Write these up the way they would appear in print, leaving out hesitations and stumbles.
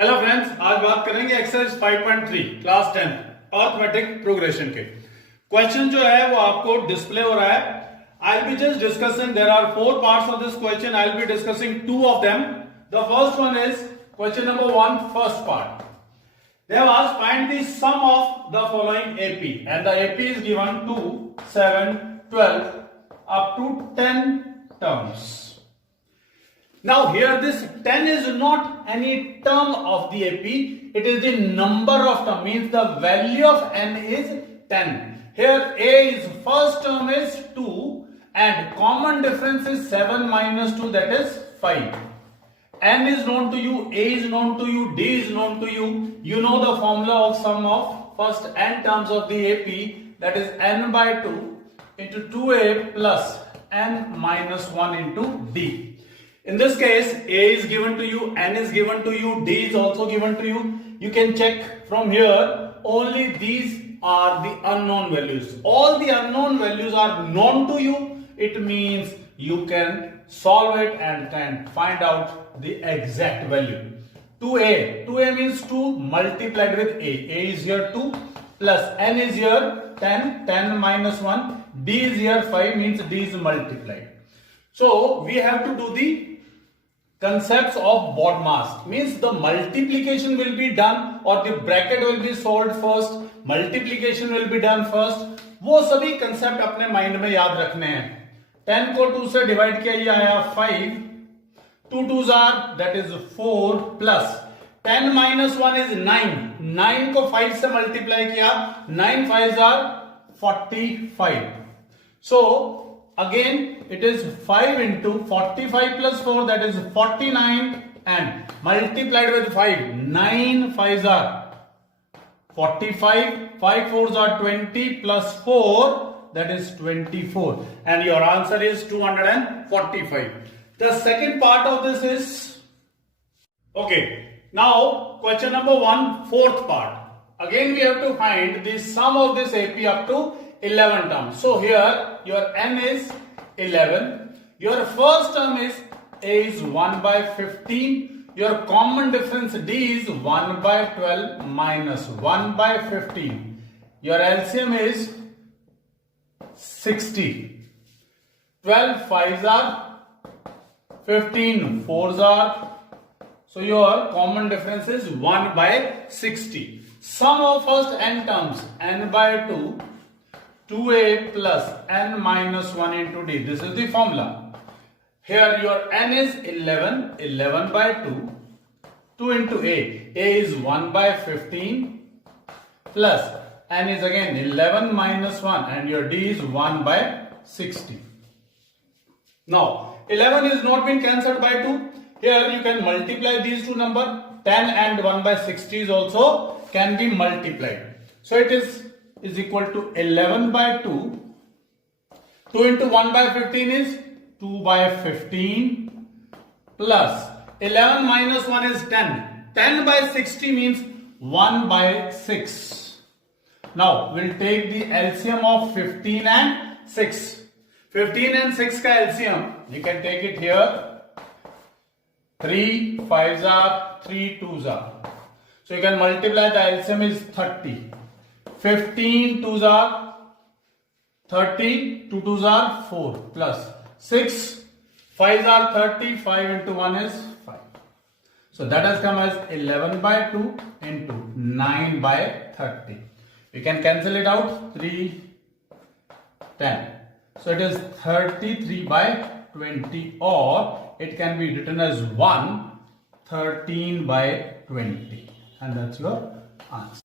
Hello friends, आज बात करेंगे एक्सरसाइज 5.3 क्लास 10 अरिथमेटिक प्रोग्रेशन के क्वेश्चन जो है वो आपको डिस्प्ले हो रहा है। I will be just discussing, there are 4 parts of this question. I will be discussing 2 of them. The first one is question number 1, first part. They have asked find the sum of the following AP, and the AP is given 2, 7, 12 up to 10 terms. Now here this 10 is not any term of the AP, it is the number of term, means the value of n is 10. Here A is first term is 2 and common difference is 7 minus 2, that is 5. N is known to you, A is known to you, D is known to you. You know the formula of sum of first n terms of the AP, that is n by 2 into 2A plus n minus 1 into D. In this case, A is given to you, N is given to you, D is also given to you. You can check from here, only these are the unknown values. All the unknown values are known to you. It means you can solve it and can find out the exact value. 2A means 2 multiplied with A. A is here 2 plus N is here 10, 10 minus 1. D is here 5, means D is multiplied. So we have to do the concepts of BODMAS, means the multiplication will be done or the bracket will be solved first, multiplication will be done first. वो सभी concept अपने mind में याद रखने हैं। 10 को 2 से divide किया, ये आया 5, 2 2s are that is 4 plus 10 minus 1 is 9, 9 को 5 से मल्टीप्लाई किया, 9 5s are 45. So again it is 5 into 45 plus 4, that is 49, and multiplied with 5, 9 5s are 45, 5 4s are 20 plus 4, that is 24, and your answer is 245. The second part of this is, okay, now question number 1, fourth part. Again we have to find the sum of this AP up to 11 terms. So here your n is 11, your first term is A is 1 by 15, your common difference D is 1 by 12 minus 1 by 15, your LCM is 60, 12 5s are 15 4s are, so your common difference is 1 by 60. Sum of first n terms, n by 2, 2A plus n minus 1 into D. This is the formula. Here your n is 11, 11 by 2, 2 into A. A is 1 by 15 plus n is again 11 minus 1 and your D is 1 by 60. Now 11 is not been cancelled by 2. Here you can multiply these two numbers. 10 and 1 by 60 is also can be multiplied. So it is equal to 11 by 2. 2 into 1 by 15 is 2 by 15 plus 11 minus 1 is 10. 10 by 60 means 1 by 6. Now we'll take the LCM of 15 and 6. 15 and 6 ka LCM, you can take it here. 3 5s are, 3 2s are. So you can multiply, the LCM is 30. 15 2s are 30, 2 2s are 4 plus 6 5s are 30, 5 into 1 is 5. So that has come as 11 by 2 into 9 by 30. We can cancel it out, 3 10. So it is 33 by 20, or it can be written as 1 13 by 20, and that's your answer.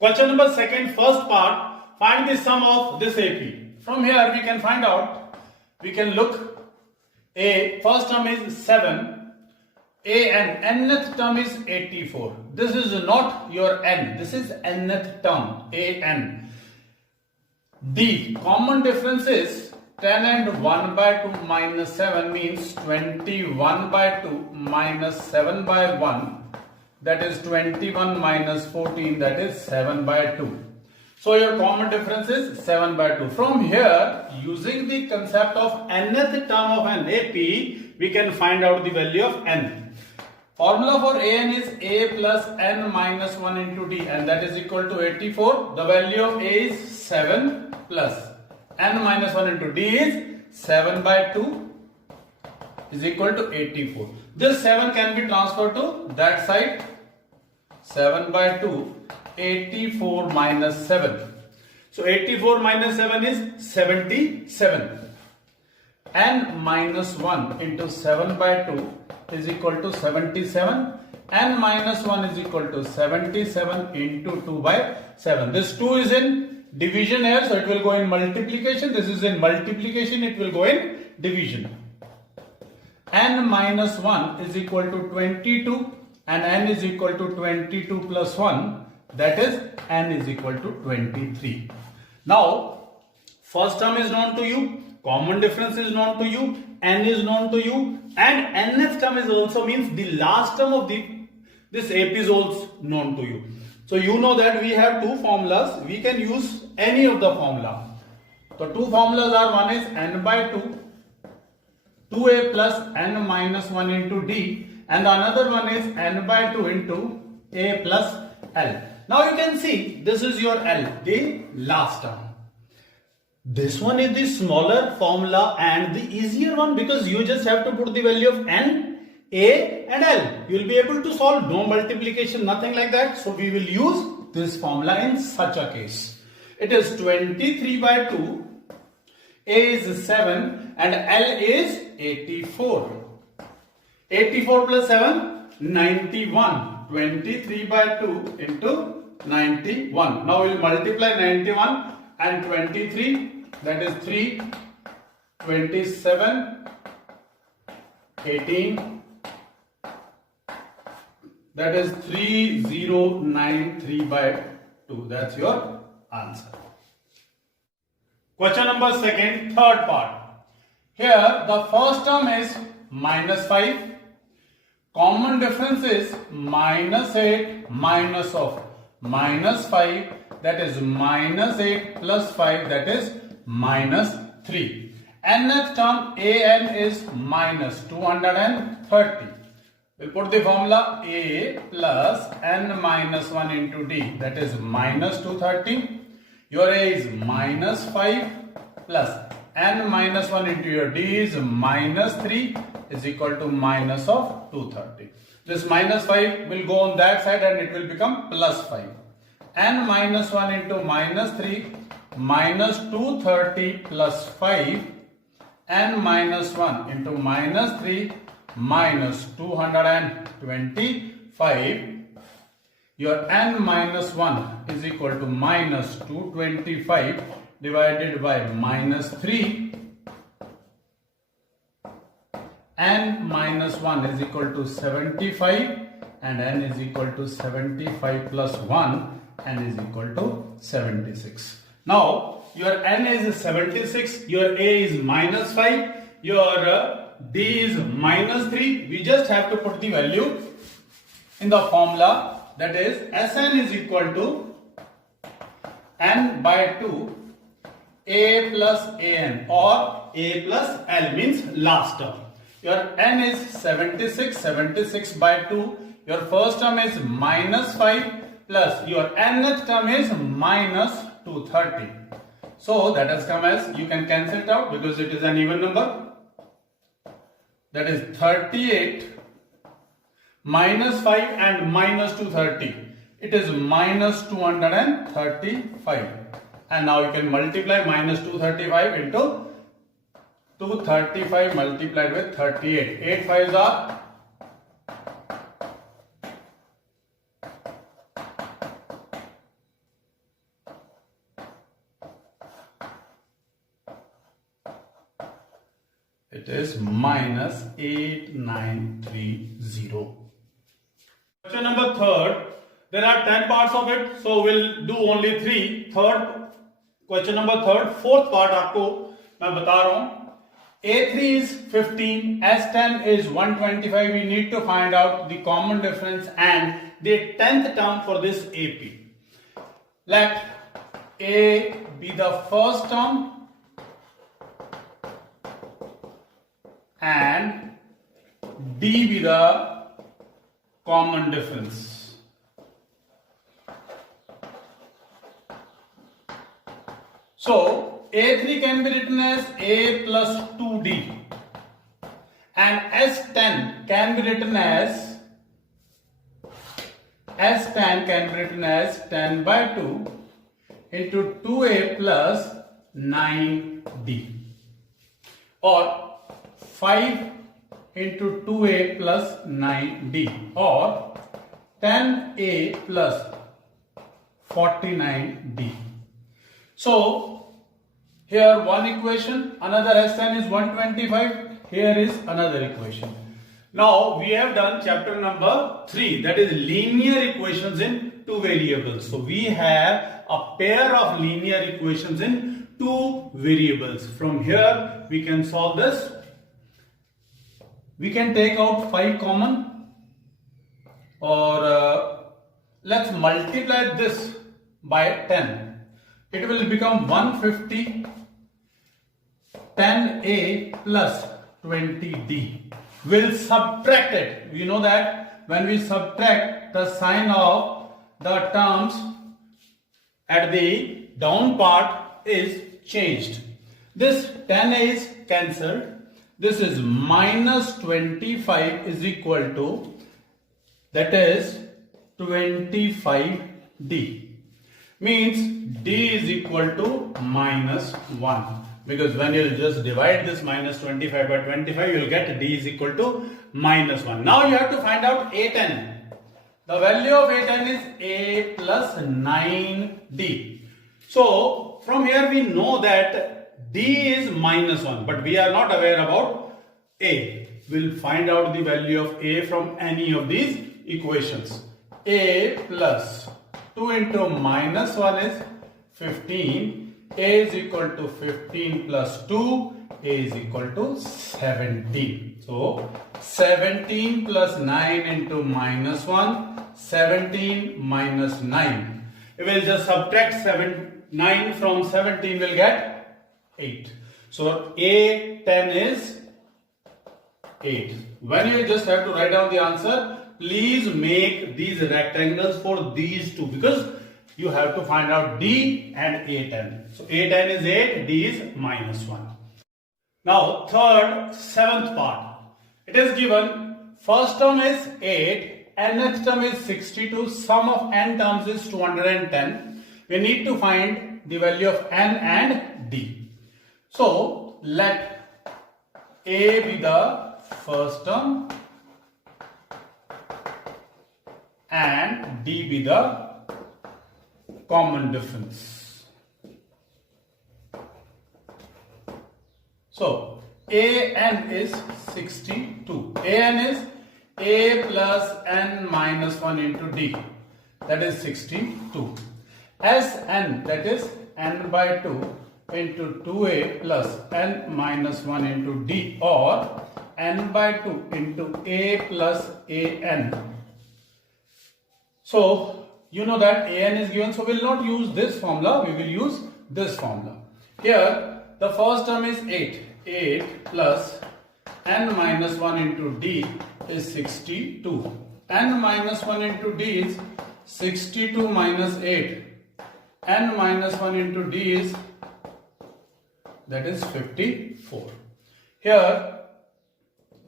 Question number 2, first part, find the sum of this AP. From here we can find out, we can look, A first term is 7, A and nth term is 84. This is not your n, this is nth term, A n. D common difference is 10 and 1 by 2 minus 7 means 21 by 2 minus 7 by 1, that is 21 minus 14, that is 7 by 2. So your common difference is 7 by 2. From here, using the concept of nth term of an AP, we can find out the value of n. Formula for an is a plus n minus 1 into d, and that is equal to 84. The value of a is 7 plus n minus 1 into d is 7 by 2 is equal to 84. This 7 can be transferred to that side. 7 by 2, 84 minus 7. So 84 minus 7 is 77. N minus 1 into 7 by 2 is equal to 77. N minus 1 is equal to 77 into 2 by 7. This 2 is in division here, so it will go in multiplication. This is in multiplication, it will go in division. N minus 1 is equal to 22 and n is equal to 22 plus 1, that is n is equal to 23. Now, first term is known to you, common difference is known to you, n is known to you, and nth term is also means the last term of this AP is also known to you. So you know that we have two formulas. We can use any of the formula. So two formulas are, one is n by 2, 2a plus n minus 1 into d, and the another one is n by 2 into a plus l. Now you can see this is your L, the last term. This one is the smaller formula and the easier one because you just have to put the value of n, a and l. You will be able to solve, no multiplication, nothing like that. So we will use this formula in such a case. It is 23 by 2, a is 7 and L is 84. 84 plus 7, 91. 23 by 2 into 91. Now we will multiply 91 and 23, that is 3, 27, 18, that is 3093 by 2. That's your answer. Question number second, third part. Here the first term is minus 5. Common difference is minus 8 minus of minus 5, that is minus 8 plus 5, that is minus 3. Nth term an is minus 230. We'll put the formula a plus n minus 1 into d, that is minus 230. Your a is minus 5 plus n minus 1 into your d is minus 3 is equal to minus of 230. This minus 5 will go on that side and it will become plus 5. N minus 1 into minus 3 minus 230 plus 5. N minus 1 into minus 3 minus 225. Your n minus 1 is equal to minus 225 divided by minus 3. N minus 1 is equal to 75 and n is equal to 75 plus 1, n is equal to 76. Now your n is 76, your a is minus 5, your d is minus 3. We just have to put the value in the formula, that is Sn is equal to n by 2 a plus an or a plus l means last term. Your n is 76, 76 by 2. Your first term is minus 5 plus your nth term is minus 230. So that has come as, you can cancel it out because it is an even number. That is 38 minus 5 and minus 230. It is minus 235. And now you can multiply minus 235 into 235 multiplied with 38. 8 5s are 8930. Question number third. There are 10 parts of it, so we'll do only 3. Question number third, fourth part आपको मैं बता रहा हूं. A3 is 15, S10 is 125. We need to find out the common difference and the 10th term for this AP. Let A be the first term and D be the common difference. So A3 can be written as A plus 2D and S10 can be written as 10 by 2 into 2A plus 9D, or 5 into 2A plus 9D, or 10A plus 49D. So here one equation, another S10 is 125, here is another equation. Now we have done chapter number 3, that is linear equations in two variables. So we have a pair of linear equations in two variables. From here we can solve this. We can take out 5 common, or let's multiply this by 10. It will become 150 10A plus 20D. We'll subtract it. You know that when we subtract, the sign of the terms at the down part is changed. This 10A is cancelled. This is minus 25 is equal to, that is 25D. Means D is equal to minus 1. Because when you just divide this minus 25 by 25, you will get D is equal to minus 1. Now you have to find out A10. The value of A10 is A plus 9D. So from here we know that D is minus 1, but we are not aware about A. We'll find out the value of A from any of these equations. A plus 2 into minus 1 is 15. A is equal to 15 plus 2. A is equal to 17. So 17 plus 9 into minus 1. 17 minus 9. We will just subtract 9 from 17, will get 8. So A10 is 8. When you just have to write down the answer, please make these rectangles for these two, because you have to find out D and A10. So A10 is 8, D is minus 1. Now third, 7th part. It is given first term is 8 and next term is 62. Sum of n terms is 210. We need to find the value of n and D. So let A be the first term and D be the common difference. So AN is 62. AN is A plus n minus 1 into D, that is 62. SN, that is n by 2 into 2A plus n minus 1 into D, or n by 2 into A plus AN. So you know that AN is given, so we will not use this formula, we will use this formula. Here the first term is 8. 8 plus n minus 1 into D is 62. N minus 1 into D is 62 minus 8. N minus 1 into D is, that is 54. Here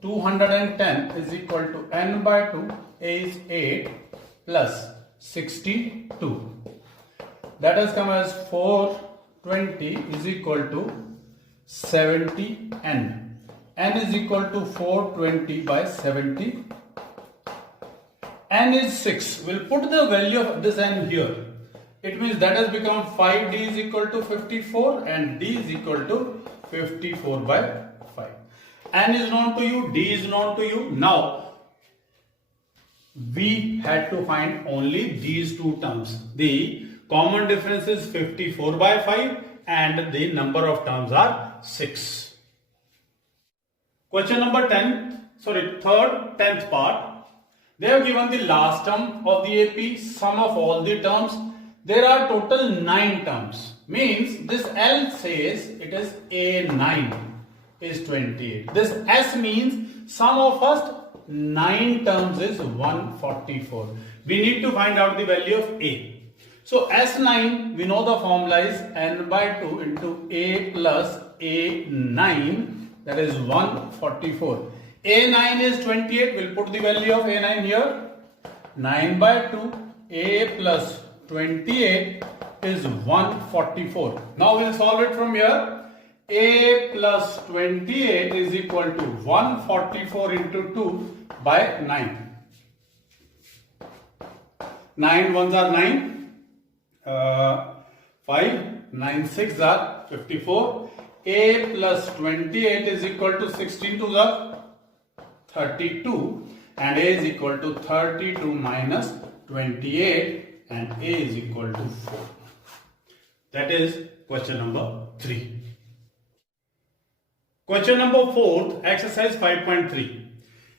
210 is equal to n by 2, A is 8 plus 62. That has come as 420 is equal to 70n. N is equal to 420 by 70. N is 6. We'll put the value of this n here. It means that has become 5D is equal to 54 and D is equal to 54 by 5. N is known to you, D is known to you. Now we had to find only these two terms. The common difference is 54 by 5 and the number of terms are 6. Question number 10th part. They have given the last term of the AP, sum of all the terms. There are total 9 terms. Means this L says it is A9 is 28. This S means sum of first 9 terms is 144. We need to find out the value of A. So S9, we know the formula is n by 2 into A plus A9, that is 144. A9 is 28, we'll put the value of A9 here. 9 by 2, A plus 28 is 144. Now we'll solve it from here. A plus 28 is equal to 144 into 2 by 9. 9 ones are 9. 5, 9 6 are 54. A plus 28 is equal to 16 to the 32, and A is equal to 32 minus 28, and A is equal to 4. That is question number 3. Question number 4, exercise 5.3.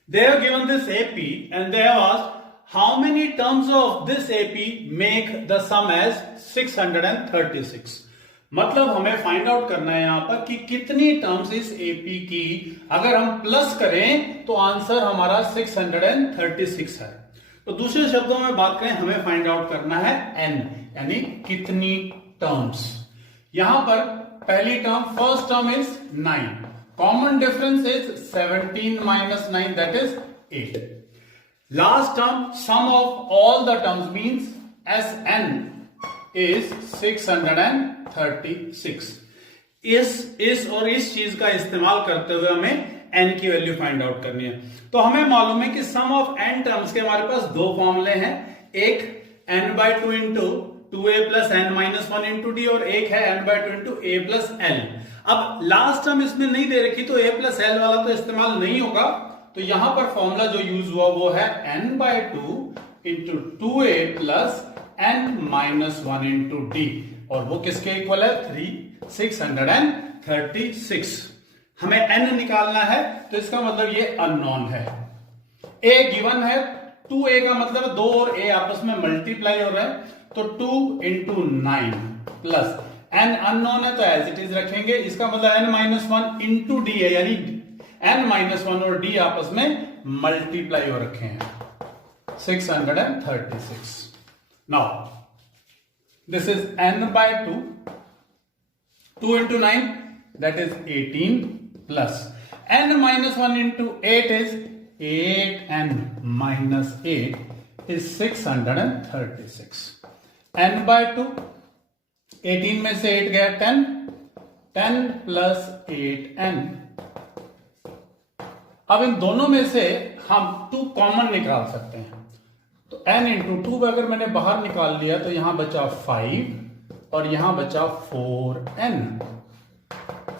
They have given this AP and they have asked how many terms of this AP make the sum as 636. मतलब हमें find out करना है यहां पर कि कितनी terms इस AP की अगर हम प्लस करें तो आंसर हमारा 636 है. तो दूसरे शब्दों में बात करें, हमें फाइंड आउट करना है n, यानी कितनी टर्म्स. यहां पर पहली term, first term is 9. Common difference is 17 minus 9, that is 8. Last term, sum of all the terms means Sn is 636. इस और इस चीज का इस्तेमाल करते हुए हमें n की वैल्यू फाइंड आउट करनी है. तो हमें मालूम है कि सम ऑफ n टर्म्स के हमारे पास दो फॉर्मूले हैं. एक n by 2 into 2a plus n minus 1 into D, और एक है n by 2 into a plus l. अब लास्ट टर्म इसमें नहीं दे रखी तो a प्लस l वाला तो इस्तेमाल नहीं होगा. तो यहां पर फॉर्मूला जो यूज हुआ वो है n by 2 into 2a plus n minus 1 into D, और वो किसके इक्वल है? 636. हमें n निकालना है, तो इसका मतलब ये अननोन है. a गिवन है, 2a का मतलब 2 और a आपस में मल्टीप्लाई हो रहा है, तो 2 इंटू 9 प्लस n अननोन है तो एज इट इज रखेंगे. इसका मतलब n माइनस 1 इंटू डी है, यानी n माइनस 1 और d आपस में मल्टीप्लाई हो रखे हैं. 636. Now, this is n by 2. 2 into 9, that is 18, plus n minus 1 into 8 is 8n minus 8 is 636. n by 2, 18 में से 8 गया 10, 10 plus 8n. अब इन दोनों में से हम 2 कॉमन निकाल सकते हैं. तो n इंटू 2 अगर मैंने बाहर निकाल लिया तो यहां बचा 5 और यहां बचा 4n.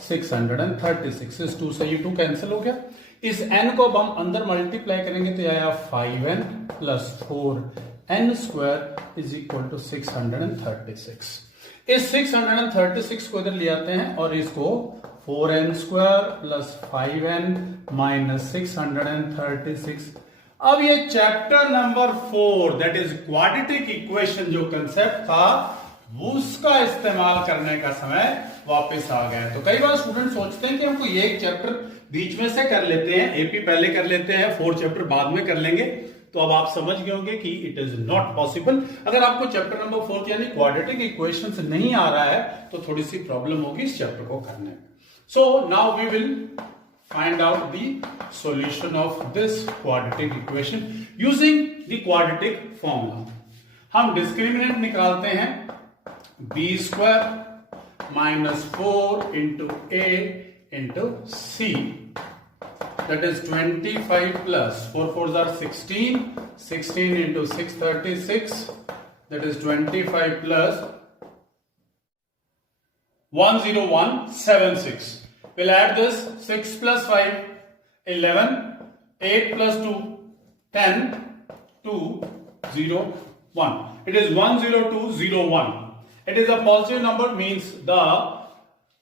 636. इस 2 से ये 2 कैंसिल हो गया. इस n को अब हम अंदर मल्टीप्लाई करेंगे तो आया 5n plus 4n square is equal to 636. इस 636 को इधर ले आते हैं और इसको 4n square plus 5n minus 636. अब ये chapter number 4 that is quadratic equation जो कंसेप्ट था उसका इस्तेमाल करने का समय वापस आ गया. तो कई बार स्टूडेंट सोचते हैं कि हमको ये एक चैप्टर बीच में से कर लेते हैं, एपी पहले कर लेते हैं, 4 चैप्टर बाद में कर लेंगे. तो अब आप समझ गए होंगे कि इट इज नॉट पॉसिबल. अगर आपको चैप्टर नंबर 4 यानी क्वाड्रेटिक इक्वेशंस नहीं आ रहा है तो थोड़ी सी प्रॉब्लम होगी इस चैप्टर को करने में. So now we will find out the solution of this quadratic equation using the quadratic formula. हम discriminant निकालते हैं b square minus 4 into a into c, that is 25 plus 4 4s are 16, 16 into 636, that is 25 plus 10176. We'll add this. 6 plus 5, 11, 8 plus 2, 10, 2, 0, 1. It is 10201. It is a positive number, means the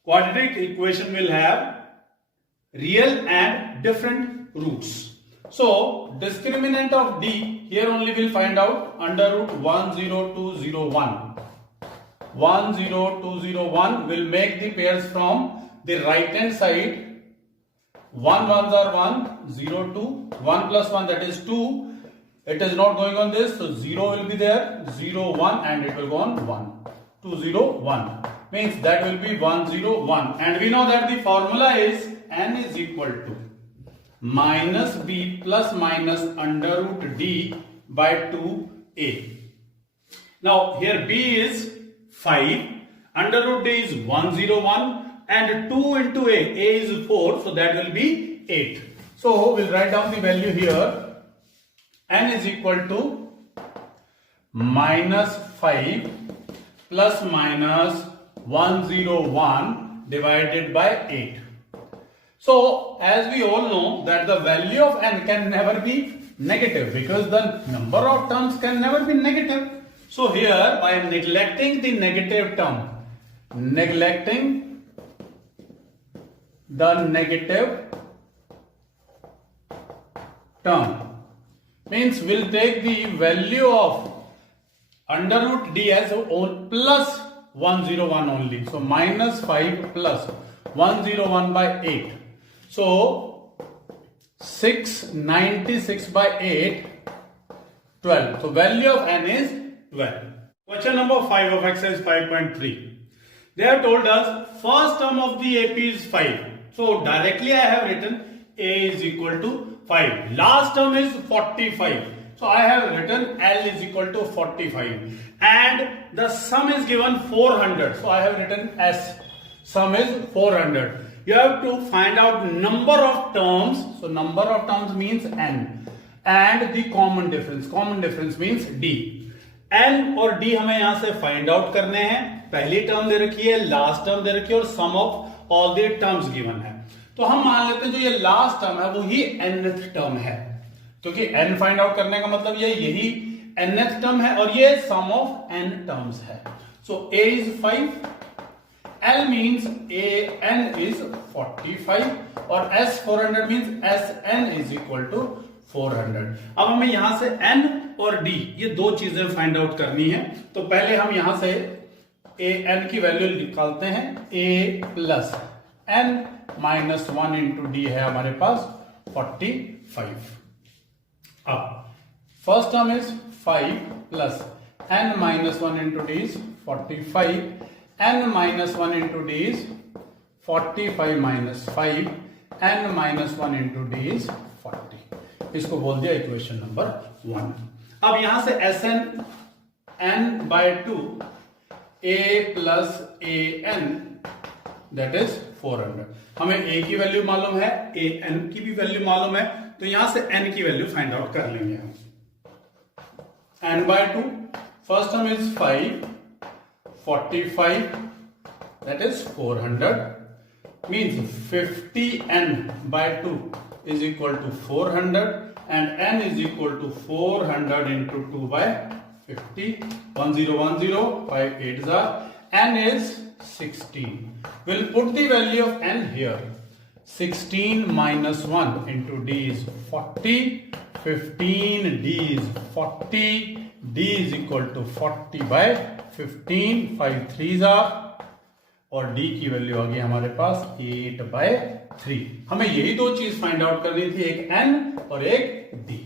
quadratic equation will have real and different roots. So, discriminant of d, here only we'll find out under root 10201. 10201 will make the pairs from the right hand side 1 ones are 1, 0, 2, 1 plus 1 that is 2. It is not going on this, so 0 will be there, 0, 1 and it will go on 1. 2, 0, 1 means that will be 1, 0, 1 and we know that the formula is n is equal to minus b plus minus under root d by 2a. Now here b is 5, under root d is 101 and 2 into a is 4, so that will be 8. So we'll write down the value here. N is equal to minus 5 plus minus 101 divided by 8. So as we all know that the value of n can never be negative because the number of terms can never be negative. So here by neglecting the negative term, neglecting the negative term means we'll take the value of under root d as plus 101 only. So minus 5 plus 101 by 8. So 696 by 8, 12. So value of n is 12. Question number 5 of exercise 5.3. They have told us first term of the AP is 5. So directly I have written a is equal to 5. Last term is 45. So I have written L is equal to 45. And the sum is given 400. So I have written S. Sum is 400. You have to find out number of terms. So number of terms means n. And the common difference. Common difference means d. n और d हमें यहाँ से find out करने हैं. पहली term दे रखी है, last term दे रखी है और sum of all the terms given है. तो हम मान लेते हैं जो ये लास्ट टर्म है वो ही nth टर्म है, क्योंकि n फाइंड आउट करने का मतलब ये यही nth टर्म है और ये सम ऑफ n टर्म्स है. So a is 5, l means a n is 45 और s 400 means s n is equal to 400. अब हमें यहां से n और d ये दो चीजें फाइंड आउट करनी है. तो पहले हम यहां से a n की वैल्यू निकालते हैं. a plus n minus 1 into D है हमारे पास 45. अब first term is 5 plus n minus 1 into D is 45. n minus 1 into D is 45 minus 5. n minus 1 into D is 40. इसको बोल दिया इक्वेशन नंबर 1. अब यहां से Sn n by 2 a plus a n that is 400. हमें a की value मालूम है, a n की भी वैल्यू मालूम है, तो यहां से n की वैल्यू फाइंड आउट कर लेंगे हम. n by 2 first term is 5, 45 that is 400 means 50n by 2 is equal to 400 and n is equal to 400 into 2 by 50. 1010 5 8s are n is 16. We'll put the value of n here. 16 minus 1 into d is 40. 15 d is 40. d is equal to 40 by 15. 5 3s are और d की value आ गई हमारे पास 8 by 3. हमें यही दो चीज find out करनी थी, एक n और एक d.